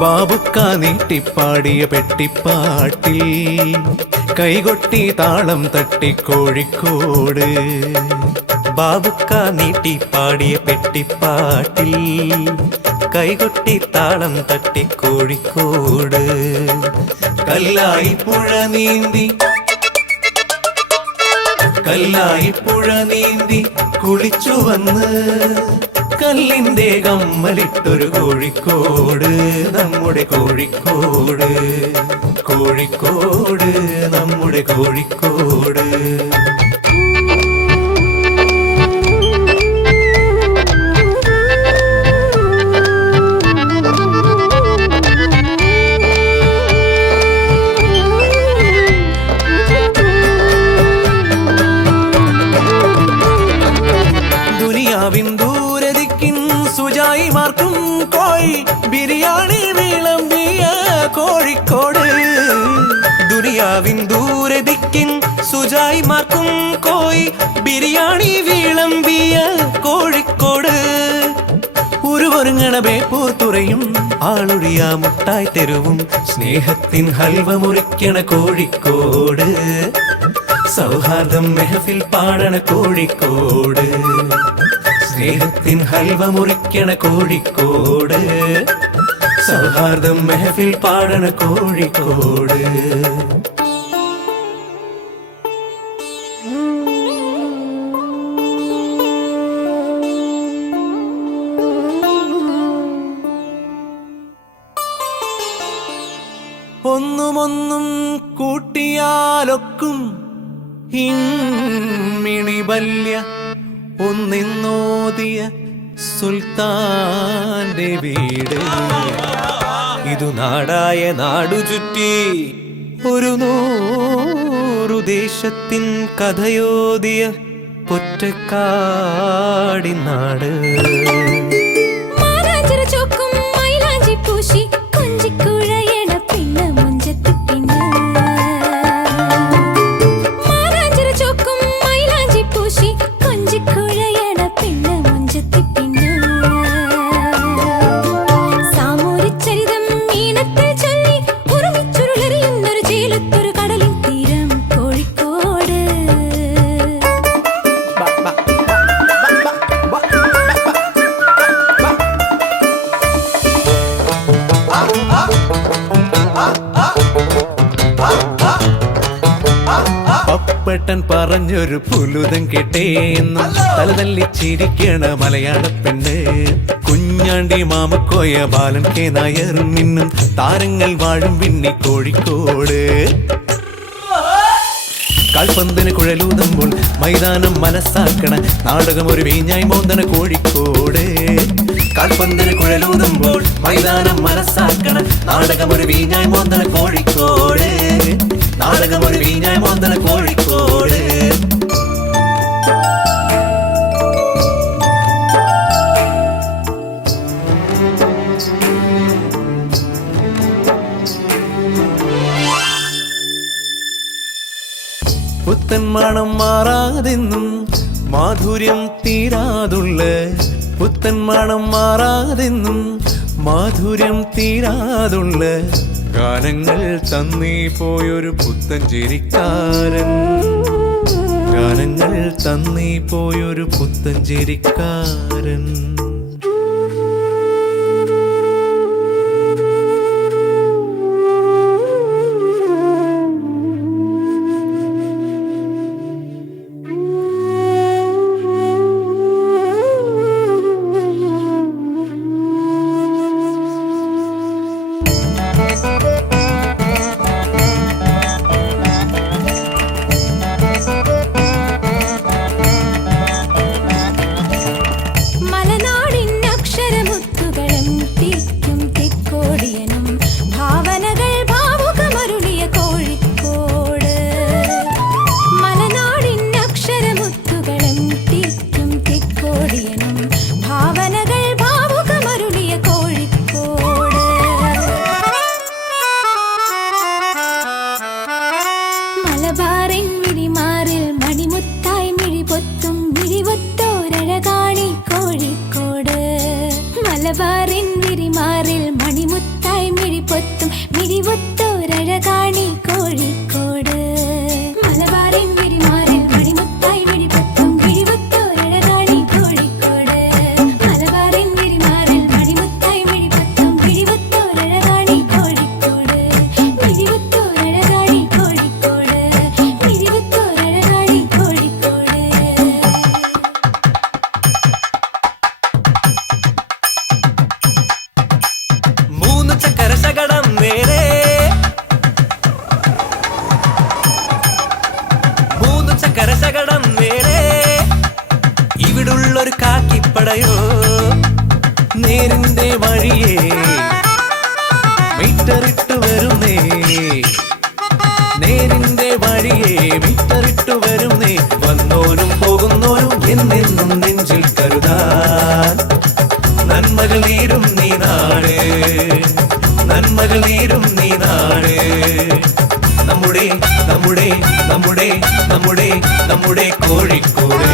ബാബുക്ക നീട്ടിപ്പാടിയ പെട്ടിപ്പാട്ടിൽ കൈകൊട്ടി താളം തട്ടി കോഴിക്കോട്. ബാബുക്ക നീട്ടിപ്പാടിയ പെട്ടിപ്പാട്ടിൽ കൈകൊട്ടി താളം തട്ടി കോഴിക്കോട്. കല്ലായി പുഴ നീന്തി കുളിച്ചു വന്ന് കല്ലിന്റെ കമ്മലിട്ടൊരു കോഴിക്കോട്, നമ്മുടെ കോഴിക്കോട്, കോഴിക്കോട്, നമ്മുടെ കോഴിക്കോട്. ദൂരദിക്കിൻ സുജായിമാർക്കും കോഴി ബിരിയാണി വിളമ്പിയ കോഴിക്കോട്. ദുനിയാവിൻ ദൂരദിക്കിൻ സുജായിമാർക്കും കോഴി ബിരിയാണി വിളമ്പിയ കോഴിക്കോട്. ഉരുവൊരുങ്ങണ ബേപ്പൂർ തുറയും ആളൊഴിയ മുട്ടായി തെരുവും സ്നേഹത്തിൻ ഹൽവ മുറിക്കണ കോഴിക്കോട്. സൗഹാർദ്ദം മെഹഫിൽ പാടണ കോഴിക്കോട്, സ്നേഹത്തിൻ ഹൽവ മുറിക്കണ കോഴിക്കോട്. സൗഹാർദ്ദം മെഹഫിൽ പാടണ കോഴിക്കോട്. ഒന്നുമൊന്നും കൂട്ടിയാലൊക്കും മിണിബല്യ ഒന്നിന്നോദിയ സുൽത്താന്റെ വീട്. ഇതു നാടായ നാടു ചുറ്റി ഒരു 100 ദേശത്തിൻ കഥയോദിയ പൊറ്റക്കാടിനാട്. പപ്പട്ടൻ പറഞ്ഞൊരു പുലുതം കേട്ടേന്നും തലതല്ലി ചിരിക്കണ മലയാള പെണ്ണ്. കുഞ്ഞാണ്ടി മാമക്കോയ ബാലൻ കെ നായർ നിന്നും താരങ്ങൾ വാഴും വിന്നി കോഴിക്കോട്. കാൽപന്തിന് കുഴലൂതുമ്പോൾ മൈതാനം മനസ്സാക്കണ നാടകം ഒരു വീഞ്ഞായി മോന്തണ കോഴിക്കോട്. കാൽപന്തിന് കുഴലൂതുമ്പോൾ മൈതാനം മനസ്സാക്കണ നാടകം ഒരു വീഞ്ഞായി മോന്തണ കോഴിക്കോട്, നാടകം ഒരു വീഞ്ഞായി മോന്തണ കോഴിക്കോട്. പുത്തൻ മണം മാറാതെന്നും മാധുര്യം തീരാതുള്ള, പുത്തൻ മണം മാറാതെന്നും മാധുര്യം തീരാതുള്ള ഗാനങ്ങൾ തന്നീ പോയൊരു പുത്തഞ്ചേരിക്കാരൻ, ഗാനങ്ങൾ തന്നീ പോയൊരു പുത്തഞ്ചേരിക്കാരൻ. മലനാട് പടയോ നേരിന്റെ വഴിയേ മീറ്ററിട്ട് വരുന്നേ നേരിന്റെ വഴിയേ മീറ്ററിട്ട് വരുന്നേ വന്നോരും പോകുന്നോരും എന്നെന്നും നെഞ്ചിൽ കരുതാൻ നന്മകൾ നീരും നീ നാട് നന്മകൾ നീരും നീ നാട് നമ്മുടെ നമ്മുടെ നമ്മുടെ നമ്മുടെ നമ്മുടെ കോഴിക്കോട്